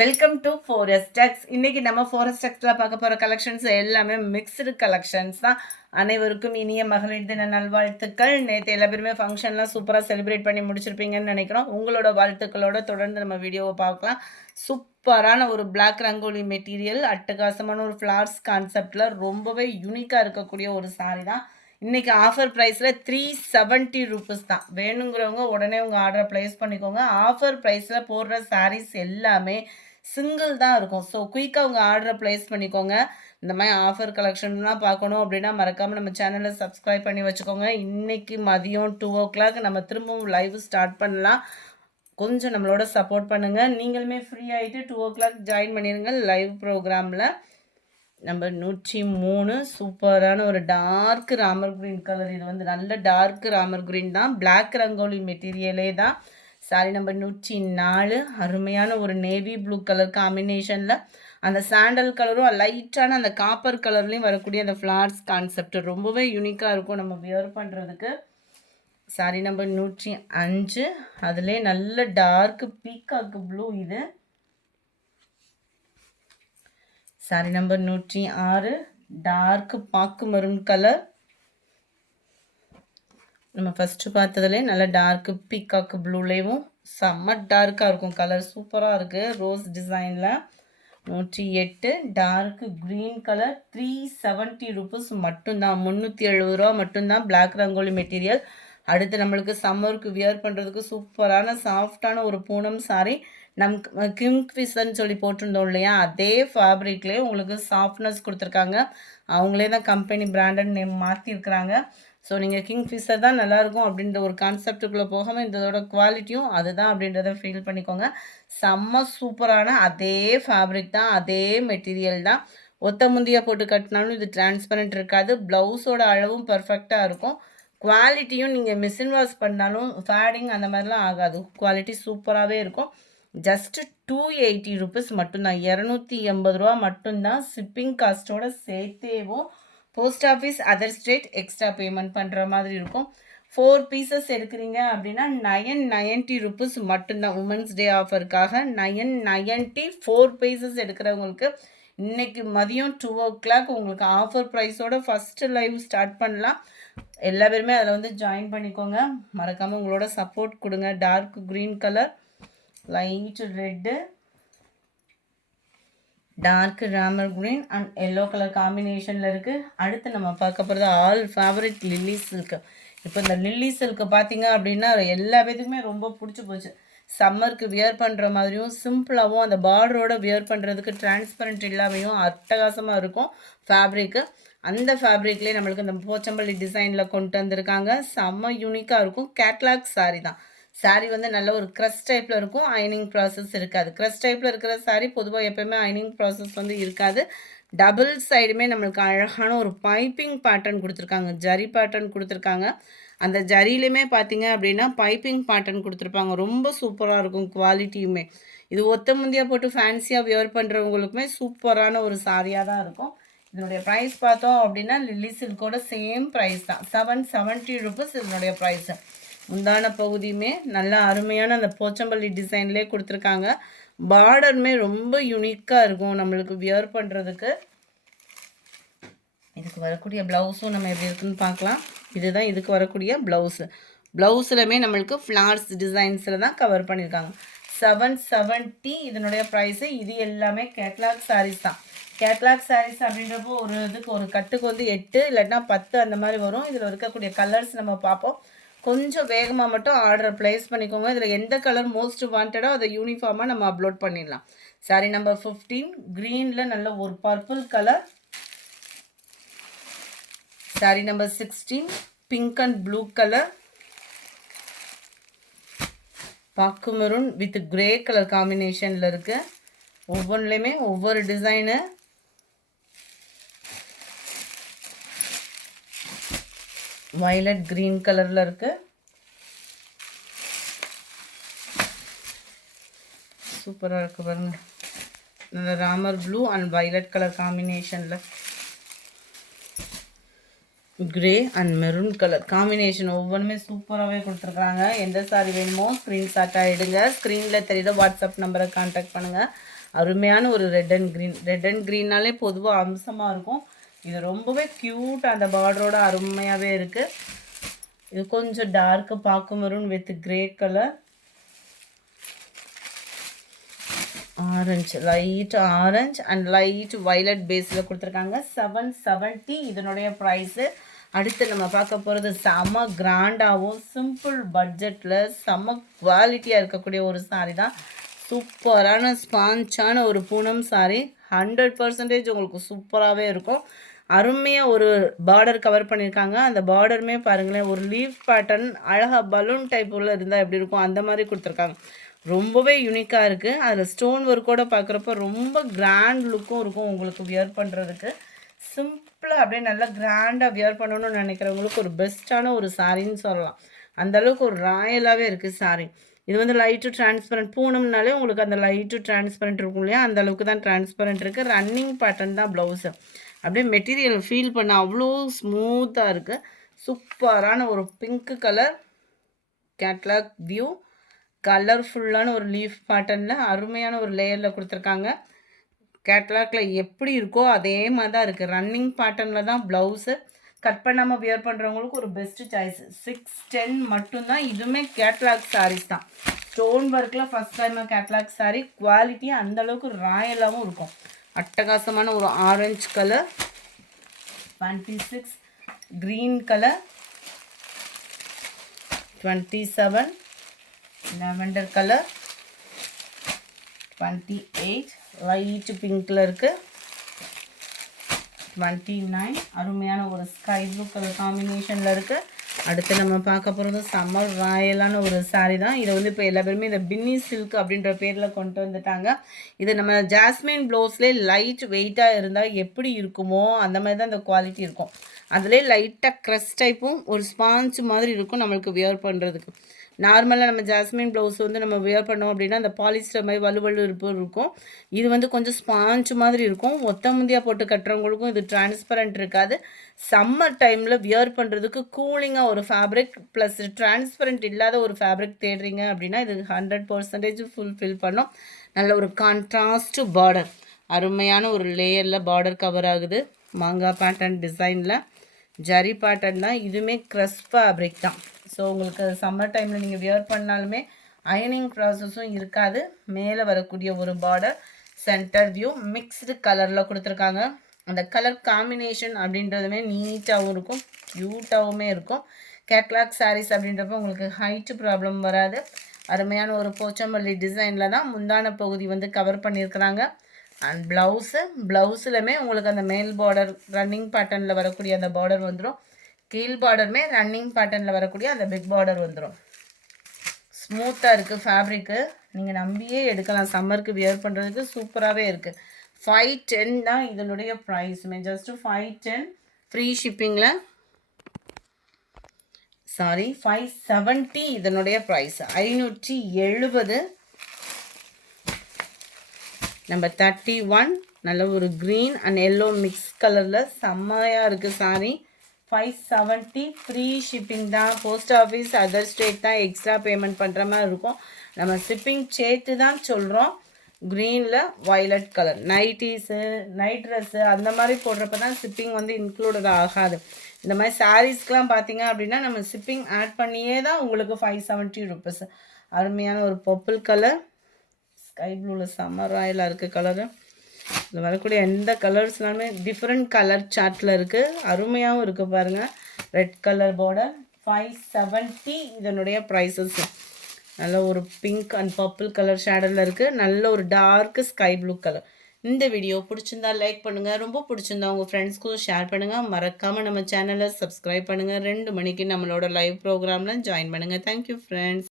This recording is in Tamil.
Welcome to ஃபோரஸ்டெக்ஸ். இன்னைக்கு நம்ம ஃபோரஸ்டெக்ஸில் பார்க்க போகிற கலெக்ஷன்ஸ் எல்லாமே மிக்ஸ்டு கலெக்ஷன்ஸ் தான். அனைவருக்கும் இனிய மகளிர் தின நல்வாழ்த்துக்கள். நேற்று எல்லா பேருமே ஃபங்க்ஷன்லாம் சூப்பராக செலிப்ரேட் பண்ணி முடிச்சிருப்பீங்கன்னு நினைக்கிறோம். உங்களோட வாழ்த்துக்களோட தொடர்ந்து நம்ம வீடியோவை பார்க்கலாம். சூப்பரான ஒரு பிளாக் ரங்கோலி மெட்டீரியல், அட்டகாசமான ஒரு ஃப்ளார்ஸ் கான்செப்டில் ரொம்பவே யூனிக்காக இருக்கக்கூடிய ஒரு சாரி தான். இன்றைக்கி ஆஃபர் ப்ரைஸில் 370 ரூபீஸ் தான். வேணுங்கிறவங்க உடனே உங்கள் ஆர்டரை ப்ளேஸ் பண்ணிக்கோங்க. ஆஃபர் ப்ரைஸில் போடுற சாரீஸ் எல்லாமே சிங்கிள் தான் இருக்கும். ஸோ குயிக்காக உங்கள் ஆர்டரை ப்ளேஸ் பண்ணிக்கோங்க. இந்த மாதிரி ஆஃபர் கலெக்ஷன்லாம் பார்க்கணும் அப்படின்னா மறக்காமல் நம்ம சேனலை சப்ஸ்கிரைப் பண்ணி வச்சுக்கோங்க. இன்றைக்கி மதியம் 2 o'clock நம்ம திரும்பவும் லைவ் ஸ்டார்ட் பண்ணலாம். கொஞ்சம் நம்மளோட சப்போர்ட் பண்ணுங்கள். நீங்களுமே ஃப்ரீ ஆகிட்டு 2 o'clock ஜாயின் பண்ணிடுங்க லைவ் ப்ரோக்ராமில். நம்பர் 103 சூப்பரான ஒரு டார்க் ராமர் கிரீன் கலர். இது வந்து நல்ல டார்க் ராமர் கிரீன் தான், பிளாக் ரங்கோலி மெட்டீரியலே தான். சாரி நம்பர் 104 அருமையான ஒரு நேவி ப்ளூ கலர் காம்பினேஷனில் அந்த சாண்டல் கலரும் லைட்டான அந்த காப்பர் கலர்லேயும் வரக்கூடிய அந்த ஃப்ளார்ஸ் கான்செப்ட் ரொம்பவே யூனிக்காக இருக்கும் நம்ம வியர் பண்ணுறதுக்கு. சாரி நம்பர் 105 அதிலே நல்ல டார்க் பீகாக் ப்ளூ. இது சாரி நம்பர் 106 டார்க் பாக்கு மரூன் கலர். நம்ம ஃபஸ்ட்டு பார்த்ததுலே நல்ல டார்க் பீகாக் ப்ளூலேயும் செம்ம டார்க்காக இருக்கும் கலர், சூப்பராக இருக்குது. ரோஸ் டிசைனில் 108 டார்க் க்ரீன் கலர். 370 ரூபீஸ் மட்டும்தான், 370 ரூபா மட்டும்தான். Black rangoli material. அடுத்து நம்மளுக்கு சம்மருக்கு வியர் பண்ணுறதுக்கு சூப்பரான சாஃப்டான ஒரு பூனம் சாரி. கிங்ஃபிஷர்னு சொல்லி போட்டிருந்தோம் இல்லையா, அதே ஃபேப்ரிக்லேயே உங்களுக்கு சாஃப்ட்னஸ் கொடுத்துருக்காங்க. அவங்களே தான் கம்பெனி பிராண்டட் நேம் மாற்றிருக்கிறாங்க. ஸோ நீங்கள் கிங்ஃபிஷர் தான் நல்லாயிருக்கும் அப்படின்ற ஒரு கான்செப்டுக்குள்ளே போகாமல் இதோட குவாலிட்டியும் அதுதான் அப்படின்றத ஃபீல் பண்ணிக்கோங்க. செம்ம சூப்பரான அதே ஃபேப்ரிக் தான், அதே மெட்டீரியல் தான். ஒத்த முந்தியாக போட்டு கட்டினாலும் இது டிரான்ஸ்பரண்ட் இருக்காது. ப்ளவுஸோட அளவும் பர்ஃபெக்டாக இருக்கும். குவாலிட்டியும் நீங்கள் மிஷின் வாஷ் பண்ணாலும் ஃபேடிங் அந்த மாதிரிலாம் ஆகாது. குவாலிட்டி சூப்பராகவே இருக்கும். ஜஸ்ட்டு 280 ரூபீஸ் மட்டும்தான், 280 ரூபா மட்டும்தான். ஷிப்பிங் காஸ்ட்டோட சேர்த்தேவும் post office other state extra payment பண்ணுற மாதிரி இருக்கும். 4 பீசஸ் எடுக்கிறீங்க அப்படின்னா 990 ரூபீஸ் மட்டும்தான். உமன்ஸ் டே ஆஃபருக்காக 990 4 பீசஸ் எடுக்கிறவங்களுக்கு இன்றைக்கி மதியம் 2 o'clock உங்களுக்கு ஆஃபர் ப்ரைஸோட ஃபஸ்ட்டு லைவ் ஸ்டார்ட் பண்ணலாம். எல்லா பேருமே அதில் வந்து ஜாயின் பண்ணிக்கோங்க. மறக்காமல் உங்களோட சப்போர்ட் கொடுங்க. Dark green colour, light red, dark Ramar green and yellow colour காம்பினேஷனில் இருக்குது. அடுத்து நம்ம பார்க்க போகிறது ஆல் ஃபேவரட் லில்லி சில்க்கு. இப்போ இந்த லில்லி சில்க்கு பார்த்தீங்க அப்படின்னா எல்லா பேத்துக்குமே ரொம்ப பிடிச்சி போச்சு. சம்மருக்கு வியர் பண்ணுற மாதிரியும் சிம்பிளாகவும் அந்த பார்டரோட வியர் பண்ணுறதுக்கு டிரான்ஸ்பரண்ட் இல்லாமையும் அட்டகாசமாக இருக்கும் ஃபேப்ரிக்கு. அந்த ஃபேப்ரிக்லேயே நம்மளுக்கு இந்த போச்சம்பள்ளி டிசைனில் கொண்டு வந்திருக்காங்க. செம்ம யூனிக்காக இருக்கும். கேட்லாக் சாரி தான். சாரீ வந்து நல்ல ஒரு க்ரஷ் டைப்பில் இருக்கும். அயனிங் ப்ராசஸ் இருக்காது. க்ரஷ் டைப்பில் இருக்கிற சாரீ பொதுவாக எப்போயுமே அயனிங் ப்ராசஸ் வந்து இருக்காது. டபுள் சைடுமே நம்மளுக்கு அழகான ஒரு பைப்பிங் பேட்டர்ன் கொடுத்துருக்காங்க, ஜரி பேட்டர்ன் கொடுத்துருக்காங்க. அந்த ஜரியிலுமே பார்த்தீங்க அப்படின்னா பைப்பிங் பேட்டர்ன் கொடுத்துருப்பாங்க. ரொம்ப சூப்பராக இருக்கும் குவாலிட்டியுமே. இது ஒத்த முந்தியாக போட்டு ஃபேன்சியாக வியர் பண்ணுறவங்களுக்குமே சூப்பரான ஒரு சாரியாக தான் இருக்கும். இதனுடைய ப்ரைஸ் பார்த்தோம் அப்படின்னா லில்லி சில்கோட சேம் ப்ரைஸ் தான், 770 ரூபீஸ் இதனுடைய ப்ரைஸு. முந்தான பகுதியுமே நல்ல அருமையான அந்த போச்சம்பள்ளி டிசைன்லேயே கொடுத்துருக்காங்க. பார்டருமே ரொம்ப யூனிக்காக இருக்கும் நம்மளுக்கு வியர் பண்ணுறதுக்கு. இதுக்கு வரக்கூடிய ப்ளவுஸும் நம்ம எப்படி இருக்குன்னு பார்க்கலாம். இதுதான் இதுக்கு வரக்கூடிய ப்ளவுஸு. ப்ளவுஸிலுமே நம்மளுக்கு ஃப்ளார்ஸ் டிசைன்ஸில் தான் கவர் பண்ணியிருக்காங்க. 770 இதனுடைய ப்ரைஸு. இது எல்லாமே கேட்லாக் சாரீஸ் தான். கேட்லாக் சாரீஸ் அப்படின்றப்போ ஒரு இதுக்கு ஒரு கட்டுக்கு வந்து 8 இல்லைன்னா 10 அந்த மாதிரி வரும். இதில் இருக்கக்கூடிய கலர்ஸ் நம்ம பார்ப்போம். கொஞ்சம் வேகமாக மட்டும் ஆர்டரை ப்ளேஸ் பண்ணிக்கோங்க. இதில் எந்த கலர் மோஸ்ட் வாண்டடோ அதை யூனிஃபார்மாக நம்ம அப்லோட் பண்ணிடலாம். சாரி நம்பர் 15 க்ரீனில் நல்ல ஒரு purple colour. Sorry number 16 pink and blue colour. பாக்கு மெரூன் வித் கிரே கலர் காம்பினேஷனில் இருக்குது. ஒவ்வொன்றுலேயுமே ஒவ்வொரு டிசைனு. வயலட் கிரீன் கலரில் இருக்குது. சூப்பராக இருக்குது பாருங்க. நல்ல Ramar blue and violet colour காம்பினேஷனில். Grey and maroon colour combination ஒவ்வொன்றுமே சூப்பராகவே கொடுத்துருக்காங்க. எந்த சாரி வேணுமோ ஸ்க்ரீன்ஷாட்டாக எடுங்க. ஸ்க்ரீனில் தெரியுற வாட்ஸ்அப் நம்பரை கான்டாக்ட் பண்ணுங்கள். அருமையான ஒரு red and green. Red and க்ரீன்னாலே பொதுவாக அம்சமாக இருக்கும். இது ரொம்பவே க்யூட். அந்த பார்டரோட அருமையாகவே இருக்குது. இது கொஞ்சம் டார்க்கு பாக்கு maroon with grey colour, orange, light orange and light violet பேஸில் கொடுத்துருக்காங்க. 770 இதனுடைய ப்ரைஸு. அடுத்து நம்ம பார்க்க போகிறது செம்ம கிராண்டாகவும் சிம்பிள் பட்ஜெட்டில் செம்ம குவாலிட்டியாக இருக்கக்கூடிய ஒரு சாரீ தான். சூப்பரான ஸ்பான்ச்சான ஒரு பூனம் சாரீ. 100% உங்களுக்கு சூப்பராகவே இருக்கும். அருமையாக ஒரு பார்டர் கவர் பண்ணியிருக்காங்க. அந்த பார்டருமே பாருங்களேன், ஒரு லீஃப் பேட்டர்ன் அழகாக பலூன் டைப் உள்ள இருந்தால் எப்படி இருக்கும் அந்த மாதிரி கொடுத்துருக்காங்க. ரொம்பவே யூனிக்காக இருக்குது. அதில் ஸ்டோன் ஒர்க்கோடு பார்க்குறப்ப ரொம்ப கிராண்ட் லுக்கும் இருக்கும். உங்களுக்கு வியர் பண்ணுறதுக்கு சிம்பிளாக அப்படியே நல்லா கிராண்டாக வியர் பண்ணணும்னு நினைக்கிறவங்களுக்கு ஒரு பெஸ்ட்டான ஒரு சாரின்னு சொல்லலாம். அந்தளவுக்கு ஒரு ராயலாகவே இருக்குது சாரீ. இது வந்து லைட்டு டிரான்ஸ்பரண்ட் பூனம்னாலே உங்களுக்கு அந்த லைட்டு டிரான்ஸ்பரண்ட் இருக்கும் இல்லையா, அந்த அளவுக்கு தான் டிரான்ஸ்பரண்ட் இருக்குது. ரன்னிங் பேட்டர்ன் தான் ப்ளவுஸு. அப்படியே மெட்டீரியல் ஃபீல் பண்ண அவ்வளோ ஸ்மூத்தாக இருக்குது. சூப்பரான ஒரு பிங்க் கலர் கேட்லாக் வியூ. கலர்ஃபுல்லான ஒரு லீஃப் பேட்டர்னில் அருமையான ஒரு லேயரில் கொடுத்துருக்காங்க. கேட்லாகில் எப்படி இருக்கோ அதே மாதிரி தான் இருக்குது. ரன்னிங் பேட்டர்னில் தான் ப்ளவுஸு. கட் பண்ணாமல் வியர் பண்ணுறவங்களுக்கு ஒரு பெஸ்ட்டு சாய்ஸ். 610 மட்டும்தான். இதுவுமே கேட்லாக் சாரீஸ் தான். ஸ்டோன் ஒர்க்கில் ஃபஸ்ட் டைமாக கேட்லாக் சாரீ. குவாலிட்டி அந்தளவுக்கு ராயலாகவும் இருக்கும். அட்டகாசமான ஒரு orange colour, 26 green colour, 27 lavender colour, 28 light பிங்க்ல இருக்கு, 29 அருமையான ஒரு ஸ்கை ப்ளூ கலர் காம்பினேஷனில் இருக்குது. அடுத்து நம்ம பார்க்க போகிறது சம்மர் ராயலான ஒரு சாரீ தான். இதை வந்து இப்போ எல்லா பேருமே இந்த பின்னி சில்க் அப்படின்ற பேரில் கொண்டு வந்துட்டாங்க. இது நம்ம ஜாஸ்மின் ப்ளவுஸ்லேயே லைட் வெயிட்டாக இருந்தால் எப்படி இருக்குமோ அந்த மாதிரி தான் இந்த குவாலிட்டி இருக்கும். அதுலேயே லைட்டாக க்ரஷ் டைப்பும் ஒரு ஸ்பாஞ்ச் மாதிரி இருக்கும் நம்மளுக்கு வியர் பண்ணுறதுக்கு. நார்மலாக நம்ம ஜாஸ்மின் ப்ளவுஸ் வந்து நம்ம வியர் பண்ணோம் அப்படின்னா அந்த பாலிஸ்டர் மாதிரி வலுவலு இருக்கும். இது வந்து கொஞ்சம் ஸ்பாஞ்ச் மாதிரி இருக்கும். ஒத்த முந்தியாக போட்டு கட்டுறவங்களுக்கும் இது டிரான்ஸ்பரண்ட் இருக்காது. சம்மர் டைமில் வியர் பண்ணுறதுக்கு கூலிங்காக ஒரு ஃபேப்ரிக் ப்ளஸ் டிரான்ஸ்பரண்ட் இல்லாத ஒரு ஃபேப்ரிக் தேடுறீங்க அப்படின்னா இது 100% ஃபுல்ஃபில் பண்ணும். நல்ல ஒரு கான்ட்ராஸ்ட் பார்டர், அருமையான ஒரு லேயரில் பார்டர் கவர் ஆகுது. மாங்காய் பேட்டர்ன் டிசைனில் ஜரி பேட்டர்ன் தான். இதுவுமே க்ரஷ் ஃபேப்ரிக் தான். ஸோ உங்களுக்கு சம்மர் டைமில் நீங்கள் வியர் பண்ணாலுமே அயனிங் ப்ராசஸும் இருக்காது. மேலே வரக்கூடிய ஒரு பார்டர், சென்டர் வியூ மிக்ஸ்டு கலரில் கொடுத்துருக்காங்க. அந்த கலர் காம்பினேஷன் அப்படின்றதுமே நீட்டாகவும் இருக்கும், க்யூட்டாகவுமே இருக்கும். கேட்லாக் சாரீஸ் அப்படின்றப்ப உங்களுக்கு ஹைட்டு ப்ராப்ளம் வராது. அருமையான ஒரு போச்சம்பள்ளி டிசைனில் தான் முந்தான பகுதி வந்து கவர் பண்ணியிருக்கிறாங்க. அண்ட் ப்ளவுஸுலுமே உங்களுக்கு அந்த மேல் பார்டர் ரன்னிங் பேட்டர்னில் வரக்கூடிய அந்த பார்டர் வந்துடும். கீழ் பார்டருமே ரன்னிங் பேட்டர்னில் வரக்கூடிய அந்த பிக் பார்டர் வந்துடும். ஸ்மூத்தாக இருக்குது ஃபேப்ரிக்கு. நீங்கள் நம்பியே எடுக்கலாம். சம்மருக்கு வியர் பண்ணுறதுக்கு சூப்பராகவே இருக்குது. 510 தான் இதனுடைய ப்ரைஸுமே. ஜஸ்ட்டு 510 ஃப்ரீ ஷிப்பிங்கில். சாரி 570 இதனுடைய ப்ரைஸ். 570. நம்பர் 31 நல்ல ஒரு க்ரீன் அண்ட் எல்லோ மிக்ஸ் கலரில் செம்மையாக இருக்குது சாரி. 570 ஃப்ரீ ஷிப்பிங் தான். போஸ்ட் ஆஃபீஸ் அதர் ஸ்டேட் தான் எக்ஸ்ட்ரா பேமெண்ட் பண்ணுற மாதிரி இருக்கும். நம்ம ஷிப்பிங் சேர்த்து தான் சொல்கிறோம். க்ரீனில் violet colour nighties night dress அந்த மாதிரி போடுறப்ப தான் ஷிப்பிங் வந்து இன்க்ளூடட் ஆகாது. இந்த மாதிரி சாரீஸ்க்கெலாம் பார்த்தீங்க அப்படின்னா நம்ம ஷிப்பிங் ஆட் பண்ணியே தான் உங்களுக்கு 570 ருபீஸ். அருமையான ஒரு பர்பிள் கலர், ஸ்கை ப்ளூவில் செம்ம ராயலாக இருக்குது கலரு. இதில் வரக்கூடிய எந்த கலர்ஸ்னாலுமே டிஃப்ரெண்ட் கலர் சார்ட்டில் இருக்குது. அருமையாகவும் இருக்குது பாருங்கள். Red colour border. 570 இதனுடைய ப்ரைஸஸ். நல்ல ஒரு பிங்க் அண்ட் பர்பிள் கலர் ஷேடரில் இருக்குது. நல்ல ஒரு டார்க்கு ஸ்கை ப்ளூ கலர். இந்த வீடியோ பிடிச்சிருந்தா லைக் பண்ணுங்கள். ரொம்ப பிடிச்சிருந்தா உங்கள் ஃப்ரெண்ட்ஸ்க்கும் ஷேர் பண்ணுங்கள். மறக்காமல் நம்ம சேனலை சப்ஸ்கிரைப் பண்ணுங்கள். 2 மணிக்கு நம்மளோட லைவ் ப்ரோக்ராமில் ஜாயின் பண்ணுங்கள். Thank you friends.